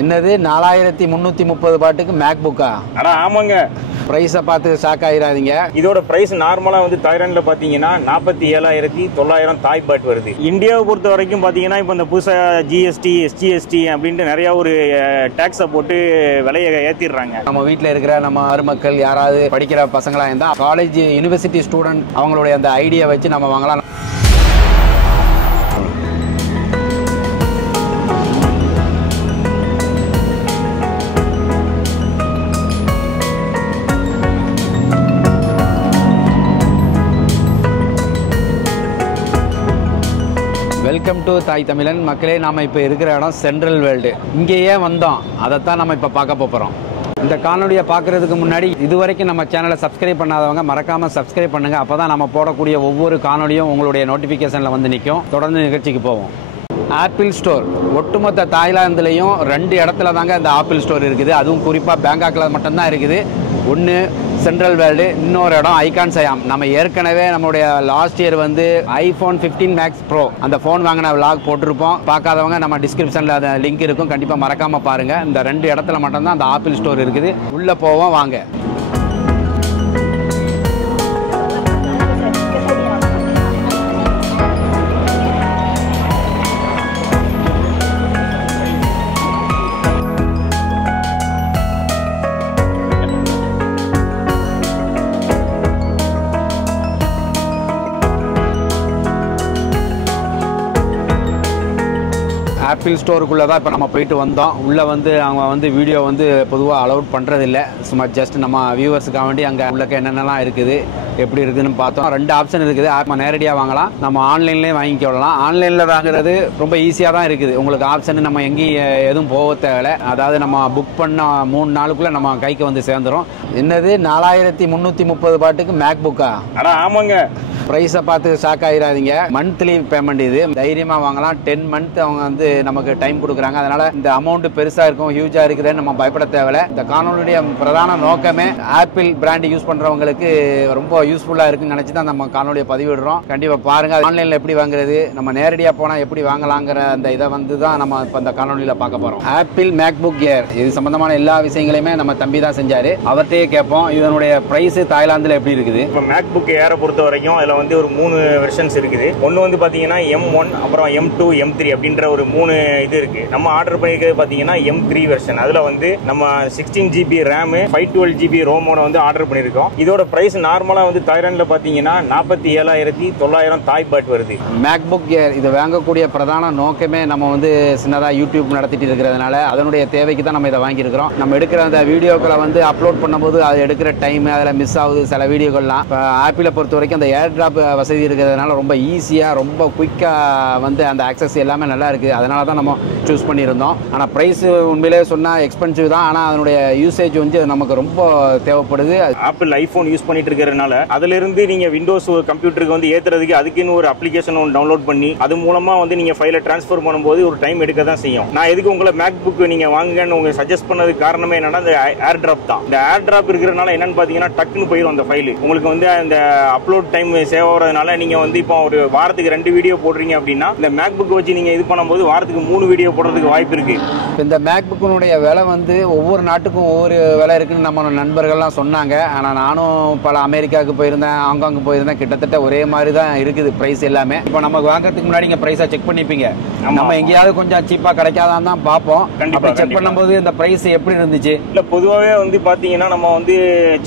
என்னது 4330 பாட்டுக்கு மேக்புக்கா? அட ஆமாங்க. பிரைஸை பார்த்து ஷாக் ஆயிராதீங்க. இதோட பிரைஸ் நார்மலா வந்து தாய்லாந்துல பாத்தீங்கன்னா 47,900 தாய் பாட் வருது. இந்தியாவை பொறுத்த வரைக்கும் பாத்தீங்கன்னா இப்போ இந்த புதுசா ஜிஎஸ்டி எஸ்ஜிஎஸ்டி அப்படின்ட்டு நிறைய ஒரு டாக்ஸை போட்டு விலையை ஏத்திடுறாங்க. நம்ம வீட்டில் இருக்கிற நம்ம மருமக்கள் யாராவது படிக்கிற பசங்களா இருந்தா காலேஜ் யூனிவர்சிட்டி ஸ்டூடெண்ட் அவங்களுடைய அந்த ஐடியா வச்சு நம்ம வாங்கலாம். வெல்கம் டு தாய் தமிழன் மக்களே. நாம் இப்போ இருக்கிற இடம் சென்ட்ரல் வேர்ல்டு. இங்கேயே வந்தோம், அதைத்தான் நம்ம இப்போ பார்க்க போகிறோம். இந்த காணொலியை பார்க்குறதுக்கு முன்னாடி இதுவரைக்கும் நம்ம சேனலை சப்ஸ்கிரைப் பண்ணாதவங்க மறக்காமல் சப்ஸ்கிரைப் பண்ணுங்கள். அப்போ தான் நம்ம போடக்கூடிய ஒவ்வொரு காணொலியும் உங்களுடைய நோட்டிஃபிகேஷனில் வந்து நிற்கும். தொடர்ந்து நிகழ்ச்சிக்கு போவோம். ஆப்பிள் ஸ்டோர் ஒட்டுமொத்த தாய்லாந்துலேயும் 2 இடத்துல தாங்க இந்த ஆப்பிள் ஸ்டோர் இருக்குது. அதுவும் குறிப்பாக பேங்காக்கில் மட்டும்தான் இருக்குது. ஒன்று சென்ட்ரல் வேர்ல்டு, இன்னொரு இடம் ஐகான் சயாம். நம்ம ஏற்கனவே நம்மளுடைய லாஸ்ட் இயர் வந்து iPhone 15 Max Pro அந்த ஃபோன் வாங்கின விளாக் போட்டிருப்போம். பார்க்காதவங்க நம்ம டிஸ்கிரிப்ஷனில் அந்த லிங்க் இருக்கும், கண்டிப்பாக மறக்காமல் பாருங்கள். இந்த 2 இடத்துல மட்டும்தான் அந்த ஆப்பிள் ஸ்டோர் இருக்குது. உள்ளே போவோம் வாங்க. ஆப்பிள் ஸ்டோருக்குள்ளே தான் இப்போ நம்ம போயிட்டு வந்தோம். உள்ளே வந்து அவங்க வந்து வீடியோ வந்து பொதுவாக அலௌட் பண்ணுறதில்ல. சும்மா ஜஸ்ட் நம்ம வியூவர்ஸுக்காக வேண்டி அங்கே உள்ளக்க என்னென்னலாம் இருக்குது எப்படி இருக்குதுன்னு பார்த்தோம். 2 ஆப்ஷன் இருக்குது. நம்ம நேரடியாக வாங்கலாம், நம்ம ஆன்லைன்லேயே வாங்கிக்கலாம். ஆன்லைனில் வாங்குறது ரொம்ப ஈஸியாக தான் இருக்குது. உங்களுக்கு ஆப்ஷன் நம்ம எங்கேயும் எதுவும் போக தேவையில்லை. அதாவது நம்ம புக் பண்ண 3 நாளுக்குள்ளே நம்ம கைக்கு வந்து சேர்ந்துடும். என்னது 4330 பாட்டுக்கு மேக்புக்கா? அட ஆமாங்க. ப்ரைஸை பார்த்து ஷாக் ஆகிடாதீங்க. மந்த்லி பேமெண்ட் இது. தைரியமாக வாங்கலாம். 10 மந்த் அவங்க வந்து நமக்கு டைம் கொடுக்குறாங்க. அதனால இந்த அமௌண்ட் பெருசாக இருக்கும், ஹியூஜாக இருக்குதுன்னு நம்ம பயப்பட தேவையில்லை. இந்த காணொலியுடைய பிரதான நோக்கமே ஆப்பிள் பிராண்ட் யூஸ் பண்ணுறவங்களுக்கு ரொம்ப யூஸ்ஃபுல்லாக இருக்குன்னு நினச்சி தான் நம்ம காணொலியை பதிவிடுறோம். கண்டிப்பாக பாருங்கள். ஆன்லைனில் எப்படி வாங்குறது, நம்ம நேரடியாக போனால் எப்படி வாங்கலாங்கிற அந்த இதை வந்து தான் நம்ம இப்போ இந்த காணொலியில் பார்க்க போகிறோம். ஆப்பிள் மேக்புக் ஏர் இது சம்பந்தமான எல்லா விஷயங்களையுமே நம்ம தம்பி தான் செஞ்சார். அவர்கிட்டயே கேட்போம் இதனுடைய ப்ரைஸ் தாய்லாந்தில் எப்படி இருக்குது. இப்போ மேக்புக் ஏரை பொறுத்த வரைக்கும் அதில் வந்து ஒரு 3 வெர்ஷன்ஸ் இருக்குது. ஒன்று வந்து பார்த்தீங்கன்னா M1, அப்புறம் M2, M3 அப்படின்ற ஒரு 3 இது இருக்கு. நம்ம ஆர்டர் பண்ணிக்கிறது பார்த்தீங்கன்னா M3 வெர்ஷன். அதில் வந்து நம்ம 16 GB RAM 512 GB ரோமோட வந்து ஆர்டர் பண்ணியிருக்கோம். இதோட பிரைஸ் நார்மலாக வந்து தாய்லாண்டில் பார்த்தீங்கன்னா 47,900 தாய் பாட் வருது. மேக்புக் ஏர் இது வாங்கக்கூடிய பிரதான நோக்கமே நம்ம வந்து சின்னதாக யூடியூப் நடத்திட்டு இருக்கிறதுனால அதனுடைய தேவைக்கு தான் நம்ம இதை வாங்கியிருக்கிறோம். நம்ம எடுக்கிற அந்த வீடியோக்களை வந்து அப்லோட் பண்ணும்போது அது எடுக்கிற டைம் அதில் மிஸ் ஆகுது சில வீடியோக்கள்லாம். இப்போ ஆப்பிளை பொறுத்த வரைக்கும் அந்த ஏர் டிராப் வசதி இருக்கிறதுனால ரொம்ப ஈஸியாக ரொம்ப குயிக்காக வந்து அந்த ஆக்சஸ் எல்லாமே நல்லா இருக்குது. அதனால தான் நம்ம சூஸ் பண்ணியிருந்தோம். ஆனால் ப்ரைஸ் உண்மையிலே சொன்னால் எக்ஸ்பென்சிவ் தான். ஆனால் அதனுடைய யூசேஜ் வந்து நமக்கு ரொம்ப தேவைப்படுது. ஆப்பிள் ஐஃபோன் யூஸ் பண்ணிட்டு இருக்கிறதுனால அதிலிருந்து நீங்கள் விண்டோஸ் கம்ப்யூட்டருக்கு வந்து ஏற்றுறதுக்கு அதுக்குன்னு ஒரு அப்ளிகேஷன் ஒன்று டவுன்லோட் பண்ணி அது மூலமாக வந்து நீங்கள் ஃபைலை ட்ரான்ஸ்ஃபர் பண்ணும்போது ஒரு டைம் எடுக்க தான் செய்யும். நான் எதுக்கு உங்களை மேக் புக் நீங்கள் வாங்குங்கன்னு உங்களுக்கு சஜஸ்ட் பண்ணதுக்கு காரணமே என்னன்னா இந்த ஏர் டிராப் தான். இந்த ஏர் டிராப் இருக்கிறதுனால என்னன்னு பார்த்தீங்கன்னா டக்குன்னு போயிடும் அந்த ஃபைல். உங்களுக்கு வந்து அந்த அப்லோட் டைம் சேவ் ஆகிறதுனால நீங்கள் வந்து இப்போ ஒரு வாரத்துக்கு 2 வீடியோ போடுறீங்க அப்படின்னா இந்த மேக் புக் வச்சு நீங்கள் இது பண்ணும்போது வாரத்துக்கு 3 வீடியோ போடுறதுக்கு வாய்ப்பு இருக்கு. இந்த மேக் புக்கினுடைய விலை வந்து ஒவ்வொரு நாட்டுக்கும் ஒவ்வொரு விலை இருக்குன்னு நம்ம நண்பர்கள்லாம் சொன்னாங்க. ஆனால் நானும் பல அமெரிக்காவுக்கு போயிருந்தேன், ஹாங்காங்கு போயிருந்தேன். கிட்டத்தட்ட ஒரே மாதிரி தான் இருக்குது ப்ரைஸ் எல்லாமே. இப்போ நம்ம வாங்குறதுக்கு முன்னாடி நீங்கள் ப்ரைஸை செக் பண்ணிப்பீங்க. நம்ம எங்கேயாவது கொஞ்சம் சீப்பாக கிடைக்காதான் தான் பார்ப்போம். அப்படி செக் பண்ணும்போது இந்த ப்ரைஸ் எப்படி இருந்துச்சு? இல்லை பொதுவாகவே வந்து பார்த்தீங்கன்னா நம்ம வந்து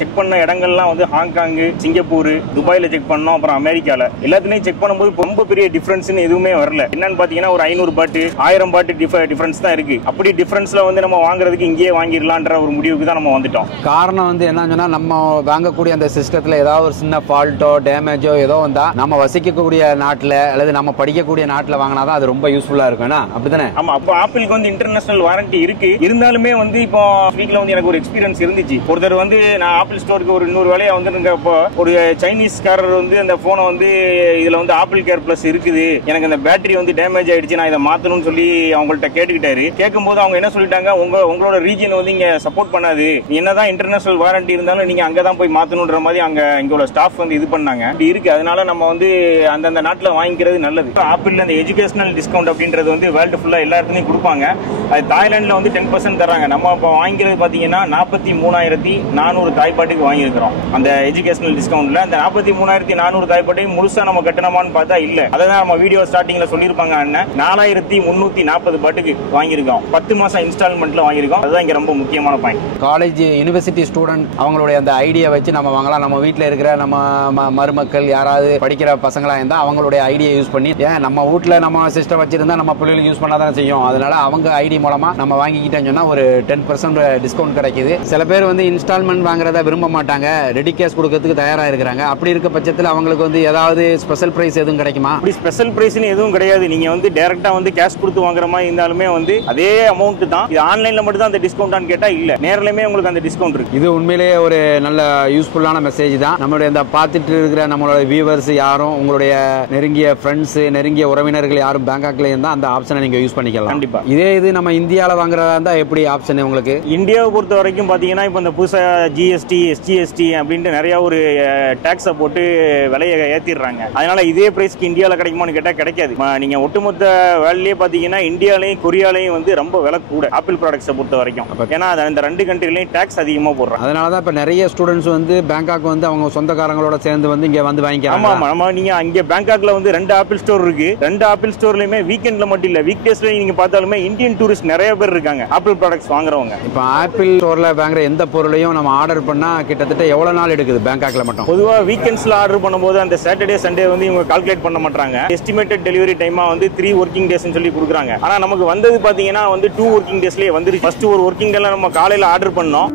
செக் பண்ண இடங்கள்லாம் வந்து ஹாங்காங்கு, சிங்கப்பூர், துபாயில் செக் பண்ணோம். அப்புறம் அமெரிக்காவில் எல்லாத்துலேயும் செக் பண்ணும்போது ரொம்ப பெரிய டிஃபரன்ஸ்னு எதுவுமே வரல. என்னன்னு பார்த்தீங்கன்னா ஒரு 500 பாட்டு 1000 பாட்டு டிஃபரன்ஸ் தான் இருக்கு. அப்படி டிஃபரன்ஸ்ல வந்து நம்ம வாங்குறதுக்கு இங்கேயே வாங்கிடலான்ற ஒரு முடிவுக்கு தான் நம்ம வந்துட்டோம். காரணம் வந்து என்னன்னா நம்ம வாங்கக்கூடிய அந்த சிஸ்டத்தில் ஏதாவது ஒரு சின்ன ஃபால்ட்டோ டேமேஜோ ஏதோ வந்தா நம்ம வசிக்கக்கூடிய நாட்டில் அல்லது நம்ம படிக்கக்கூடிய நாட்டில் வாங்கினாதான் அது ரொம்ப யூஸ்ஃபுல்லாக இருக்கும். அப்படித்தானே? ஆமா. அப்போ ஆப்பிளுக்கு வந்து இன்டர்நேஷனல் வாரண்டி இருக்கு. இருந்தாலுமே வந்து இப்போ வீக்ல வந்து எனக்கு ஒரு எக்ஸ்பீரியன்ஸ் இருந்துச்சு. ஒருத்தர் வந்து நான் ஆப்பிள் ஸ்டோருக்கு ஒரு 200 வேலையா வந்து ஒரு சைனீஸ்காரர் வந்து இந்த போனை வந்து இதுல வந்து ஆப்பிள் கேர் பிளஸ் இருக்குது, எனக்கு இந்த பேட்டரி வந்து டேமேஜ் ஆயிடுச்சு, நான் இதை மாத்தணும்னு சொல்லி அவங்கள்ட்ட கேட்டுக்கிட்டாரு. கேட்கும்போது அவங்க என்ன சொல்லிட்டாங்க, உங்களோட ரீஜன் வந்து இங்க சப்போர்ட் பண்ணாது, என்னதான் இன்டர்நேஷனல் வாரண்டி இருந்தாலும் நீங்க அங்கதான் போய் மாத்தணும்ன்ற மாதிரி இங்க உள்ள ஸ்டாஃப் வந்து இது பண்ணாங்க. இப்படி இருக்கு. அதனால நம்ம வந்து அந்தந்த நாட்டுல வாங்கிக்கிறது நல்லது. ஆப்பிள் அந்த எஜுகேஷனல் டிஸ்கவுண்ட் அப்படின்றது வந்து வேர்ல்டு ஃபுல்லா எல்லா இடத்துலயும் கொடுப்பாங்க. அது தாய்லாந்துல வந்து 10% தராங்க. நம்ம இப்போ வாங்கிக்கிறது பாத்தீங்கன்னா 43,400 தாய்ப்பாட்டுக்கு வாங்கியிருக்கிறோம். அந்த எஜுகேஷனல் டிஸ்கவுண்ட்ல அந்த 43,400 தாய்ப்பாட்டையும் முழுசா நம்ம கட்டணமான்னு பார்த்தா இல்ல. அதான் நம்ம வீடியோ ஸ்டார்டிங்ல சொல்லியிருப்பாங்க அண்ணன், 4,340 பாட்டுக்கு வாங்கியிருக்கோம். 10 மாசம் இன்ஸ்டால்மெண்ட்ல வாங்கியிருக்கோம். அதுதான் இங்க ரொம்ப முக்கியமான பாயிண்ட். காலேஜ் யூனிவர்சிட்டி ஸ்டூடெண்ட் அவங்களுடைய அந்த ஐடியா வச்சு நம்ம வாங்கலாம். நம்ம வீட்டில் இருக்கிற நம்ம மருமக்கள் யாராவது படிக்கிற பசங்களா இருந்தால் அவங்களுடைய ஐடியா யூஸ் பண்ணி, ஏன் நம்ம வீட்டில் நம்ம சிஸ்டம் வச்சிருந்தா நம்ம பிள்ளைகளுக்கு யூஸ் பண்ணாதான் செய்யும். அதனால அவங்க ஐடி மூலமா நம்ம வாங்கிக்கிட்டோம்னு சொன்னா ஒரு 10% டிஸ்கவுண்ட் கிடைக்குது. சில பேர் வந்து இன்ஸ்டால்மெண்ட் வாங்குறத விரும்ப மாட்டாங்க, ரெடி கேஷ் கொடுக்கறதுக்கு தயாரா இருக்கிறாங்க. அப்படி இருக்க பட்சத்தில் அவங்களுக்கு வந்து ஏதாவது ஸ்பெஷல் பிரைஸ் எதுவும் கிடைக்குமா? அப்படி ஸ்பெஷல் பிரைஸ்னு எதுவும் கிடையாது. நீங்க வந்து டைரக்டா வந்து கேஷ் கொடுத்து வாங்குற மாதிரி இருந்தாலுமே வந்து அதே அமௌண்ட் தான். இது ஆன்லைன்ல மட்டும் தான் அந்த டிஸ்கவுண்டான்னு கேட்டா இல்ல, நேர்லயுமே உங்களுக்கு அந்த டிஸ்கவுண்ட் இருக்கு. இது உண்மையிலேயே ஒரு நல்ல யூஸ்ஃபுல்லான மெசேஜ் தான். நம்மளுடைய இந்த பார்த்துட்டு இருக்கிற நம்மளோட வியூவர்ஸ் யாரும் உங்களுடைய நெருங்கிய ஃப்ரெண்ட்ஸ் நெருங்கிய உறவினர்கள் யாரும் பேங்காக்ல இருந்தா அந்த ஆப்ஷனை நீங்க யூஸ் பண்ணிக்கலாம். கண்டிப்பா. இதே இது நம்ம இந்தியால வாங்குறதா இருந்தா எப்படி ஆப்ஷன் உங்களுக்கு? இந்தியாவை பொறுத்த வரைக்கும் பாத்தீங்கன்னா இப்ப இந்த புதுசா ஜிஎஸ்டி எஸ்ஜிஎஸ்டி அப்படின்ட்டு நிறைய ஒரு டாக்ஸை போட்டு விலையை ஏத்திடுறாங்க. அதனால இதே பிரைஸ்க்கு இந்தியால கிடைக்குமான்னு கேட்டா கிடைக்காது. நீங்க ஒட்டுமொத்த வேலையிலேயே பாத்தீங்கன்னா இந்தியாலையும் கொரியாலையும் வந்து ரொம்ப விலை கூட ஆப்பிள் ப்ராடக்ட்ஸை பொறுத்த வரைக்கும். ஏன்னா இந்த 2 கண்ட்ரிலையும் டாக்ஸ் அதிகமா போடுறாங்க. அதனாலதான் இப்ப நிறைய ஸ்டூடெண்ட்ஸ் வந்து பேங்காக் வந்து அவங்க சொந்தக்காரங்களோட சேர்ந்து வந்து இங்க வந்து வாங்கிக்கிறாங்க. ஆமா ஆமா. நீங்க அங்க பேங்காக்ல வந்து 2 ஆப்பிள் ஸ்டோர் இருக்கு. 2 ஆப்பிள் ஸ்டோர்லயுமே வீக்கெண்ட்ல மட்டும் இல்ல, வீக் டேஸ்ல நீங்க பார்த்தாலுமே இந்தியன் டூரிஸ்ட் நிறைய பேர் இருக்காங்க ஆப்பிள் ப்ராடக்ட்ஸ் வாங்குறவங்க. இப்ப ஆப்பிள் ஸ்டோர்ல வாங்குற எந்த பொருளையும் நம்ம ஆர்டர் பண்ணா கிட்டத்தட்ட எவ்வளவு நாள் எடுக்குது பேங்காக்ல மட்டும்? பொதுவா வீக்கெண்ட்ஸ்ல ஆர்டர் பண்ணும்போது அந்த சாட்டர்டே சண்டே வந்து இவங்க கால்குலேட் பண்ண மாட்டாங்க. எஸ்டிமேட்டட் டெலிவரி டைமா வந்து 3 ஒர்க்கிங் டேஸ் சொல்லி கொடுக்குறாங்க. ஆனா நமக்கு வந்தது பாத்தீங்கன்னா வந்து 2 ஒர்க்கிங் டேஸ்லயே வந்துருச்சு. ஃபர்ஸ்ட் ஒரு ஒர்க்கிங் டேல நம்ம காலையில ஆர்டர் பண்ணோம்.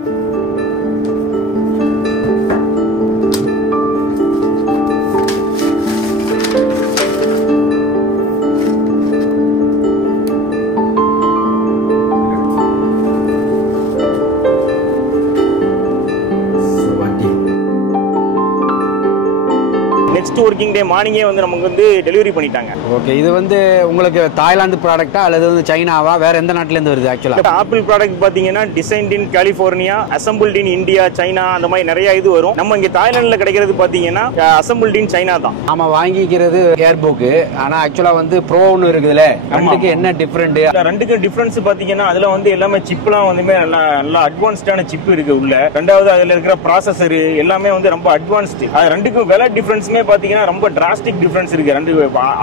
நெக்ஸ்ட் ஒர்க்கிங் டே மார்னிங்கே வந்து நமக்கு வந்து டெலிவரி பண்ணிட்டாங்க. ஓகே. இது வந்து உங்களுக்கு தாய்லாந்து ப்ராடக்ட்டா அல்லது வந்து சைனாவா வேற எந்த நாட்டுல இருந்து வருது? ஆக்சுவலா ஆப்பிள் ப்ராடக்ட் பாத்தீங்கன்னா designed in California, assembled in India, China, அந்த மாதிரி நிறைய இது வரும். நம்ம இங்க தாய்லாந்துல கிடைக்கிறது பாத்தீங்கன்னா அசம்பிள்ட் இன் சைனா தான். நாம வாங்கிக்கிறது ஏர்புக். ஆனா ஆக்சுவலா வந்து ப்ரோன்னு இருக்குதுல, ரெண்டுக்கு என்ன டிஃபரண்ட்? ரெண்டுக்கு டிஃபரன்ஸ் பாத்தீங்கன்னா அதுல வந்து எல்லாமே சிப்லாம் வந்து நல்லா அட்வான்ஸ்டான சிப் இருக்கு உள்ள. ரெண்டாவது அதுல இருக்கிற ப்ராசஸர் எல்லாமே வந்து ரொம்ப அட்வான்ஸ்டு. அது ரெண்டுக்கும் விலை டிஃபரன்ஸுமே பாத்தீங்கன்னா ரொம்ப டிராஸ்டிக் டிஃபரன்ஸ் இருக்கு.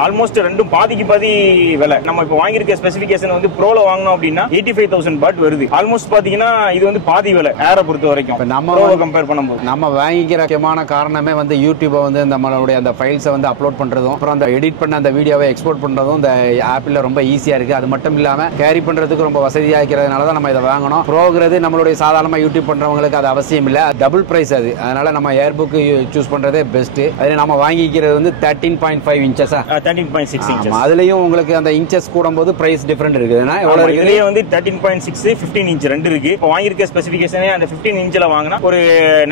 ஆல்மோஸ்ட் ரெண்டும் பாதிக்கு பாதி விலை. நம்ம இப்ப வாங்கியிருக்க ஸ்பெசிபிகேஷன் வந்து ப்ரோல வாங்கணும் அப்படின்னா 85,000 பாட் வருது. ஆல்மோஸ்ட் பாத்தீங்கன்னா இது வந்து பாதி விலை ஏரை பொறுத்த வரைக்கும் நம்ம கம்பேர் பண்ணும்போது. நம்ம வாங்கிக்கிற முக்கியமான காரணமே வந்து யூடியூப் வந்து நம்மளுடைய அந்த ஃபைல்ஸை வந்து அப்லோட் பண்றதும் அப்புறம் அந்த எடிட் பண்ண அந்த வீடியோவை எக்ஸ்போர்ட் பண்றதும் இந்த ஆப்பிள் ரொம்ப ஈஸியா இருக்கு. அது மட்டும் இல்லாம கேரி பண்றதுக்கு ரொம்ப வசதியா இருக்கிறதுனால தான் நம்ம இதை வாங்கணும். ப்ரோங்கிறது நம்மளுடைய சாதாரணமா யூடியூப் பண்றவங்களுக்கு அது அவசியம் இல்ல, டபுள் பிரைஸ் அது. அதனால நம்ம ஏர்புக் சூஸ் பண்றதே பெஸ்ட். அது நம்ம வாங்கிக்கிறது வந்து 13.5 இன்ச்சஸ் 13.6 இன்ச்சஸ். அதுலயும் உங்களுக்கு அந்த இன்ச்சஸ் கூடும்போது பிரைஸ் டிஃபரண்ட் இருக்குதுன்னா எவ்வளவு இருக்கு? இதுலயே வந்து 13.6 15 இன்ச் ரெண்டு இருக்கு. இப்போ வாங்கியிருக்க ஸ்பெசிபிகேஷனே அந்த 15 இன்ச்ல வாங்கினா ஒரு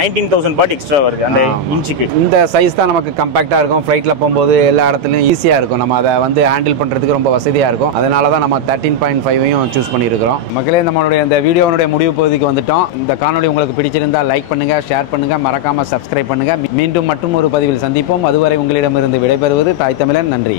19,000 பாட் எக்ஸ்ட்ரா வருது அந்த இன்ச்சுக்கு. இந்த சைஸ் தான் நமக்கு கம்பாக்டா இருக்கும். ஃபிளைட்ல போகும்போது எல்லா இடத்துலயும் ஈஸியா இருக்கும். நம்ம அதை வந்து ஹேண்டில் பண்றதுக்கு ரொம்ப வசதியா இருக்கும். அதனால தான் நம்ம 13.5ஐயும் சூஸ் பண்ணியிருக்கிறோம். மக்களே, நம்மளுடைய இந்த வீடியோனுடைய முடிவு பகுதிக்கு வந்துட்டோம். இந்த காணொலி உங்களுக்கு பிடிச்சிருந்தா லைக் பண்ணுங்க, ஷேர் பண்ணுங்க, மறக்காம சப்ஸ்கிரைப் பண்ணுங்க. மீண்டும் மற்றும் ஒரு பதிவில் சந்திப்போம். அதுவரை உங்களிடமிருந்து விடைபெறுவது தாய் தமிழன். நன்றி.